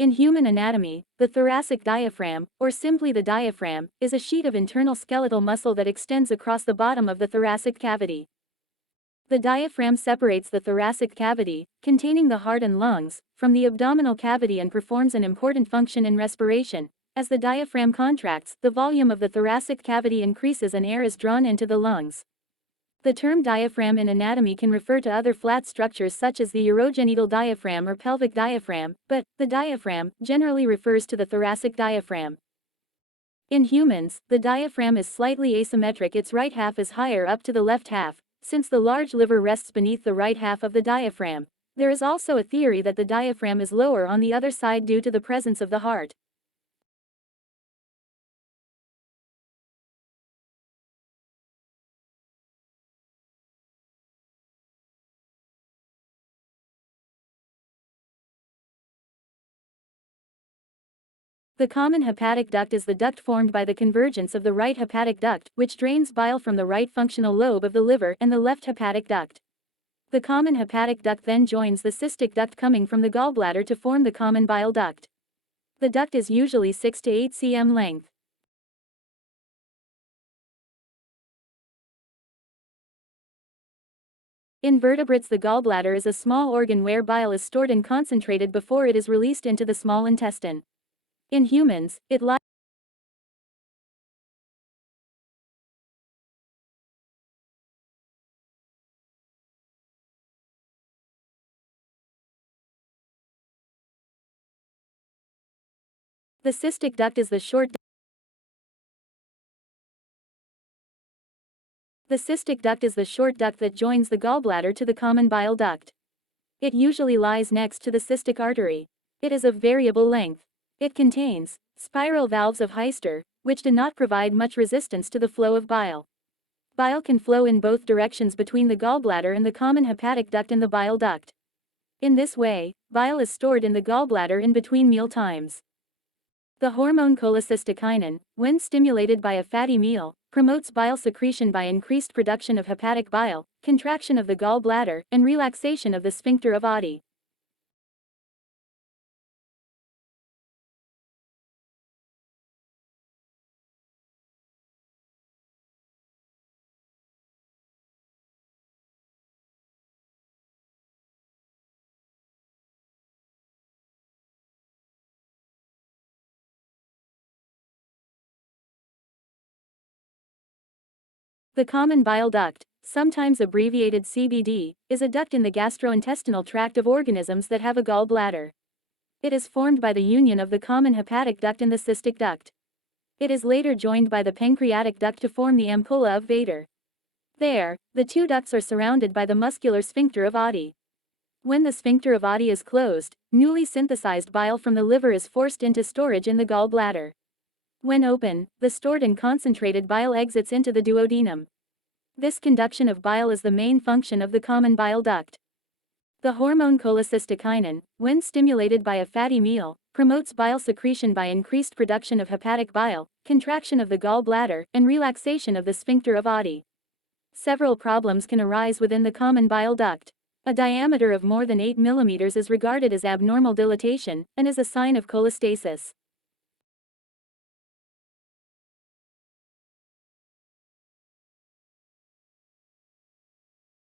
In human anatomy, the thoracic diaphragm, or simply the diaphragm, is a sheet of internal skeletal muscle that extends across the bottom of the thoracic cavity. The diaphragm separates the thoracic cavity, containing the heart and lungs, from the abdominal cavity and performs an important function in respiration. As the diaphragm contracts, the volume of the thoracic cavity increases and air is drawn into the lungs. The term diaphragm in anatomy can refer to other flat structures such as the urogenital diaphragm or pelvic diaphragm, but the diaphragm generally refers to the thoracic diaphragm. In humans, the diaphragm is slightly asymmetric. Its right half is higher up to the left half, since the large liver rests beneath the right half of the diaphragm. There is also a theory that the diaphragm is lower on the other side due to the presence of the heart. The common hepatic duct is the duct formed by the convergence of the right hepatic duct, which drains bile from the right functional lobe of the liver, and the left hepatic duct. The common hepatic duct then joins the cystic duct coming from the gallbladder to form the common bile duct. The duct is usually 6 to 8 cm length. In vertebrates, the gallbladder is a small organ where bile is stored and concentrated before it is released into the small intestine. In humans, it lies. The cystic duct is the short. The cystic duct is the short duct that joins the gallbladder to the common bile duct. It usually lies next to the cystic artery. It is of variable length. It contains spiral valves of Heister, which do not provide much resistance to the flow of bile. Bile can flow in both directions between the gallbladder and the common hepatic duct and the bile duct. In this way, bile is stored in the gallbladder in between meal times. The hormone cholecystokinin, when stimulated by a fatty meal, promotes bile secretion by increased production of hepatic bile, contraction of the gallbladder, and relaxation of the sphincter of Oddi. The common bile duct, sometimes abbreviated CBD, is a duct in the gastrointestinal tract of organisms that have a gallbladder. It is formed by the union of the common hepatic duct and the cystic duct. It is later joined by the pancreatic duct to form the ampulla of Vater. There, the two ducts are surrounded by the muscular sphincter of Oddi. When the sphincter of Oddi is closed, newly synthesized bile from the liver is forced into storage in the gallbladder. When open, the stored and concentrated bile exits into the duodenum. This conduction of bile is the main function of the common bile duct. The hormone cholecystokinin, when stimulated by a fatty meal, promotes bile secretion by increased production of hepatic bile, contraction of the gallbladder, and relaxation of the sphincter of Oddi. Several problems can arise within the common bile duct. A diameter of more than 8 mm is regarded as abnormal dilatation, and is a sign of cholestasis.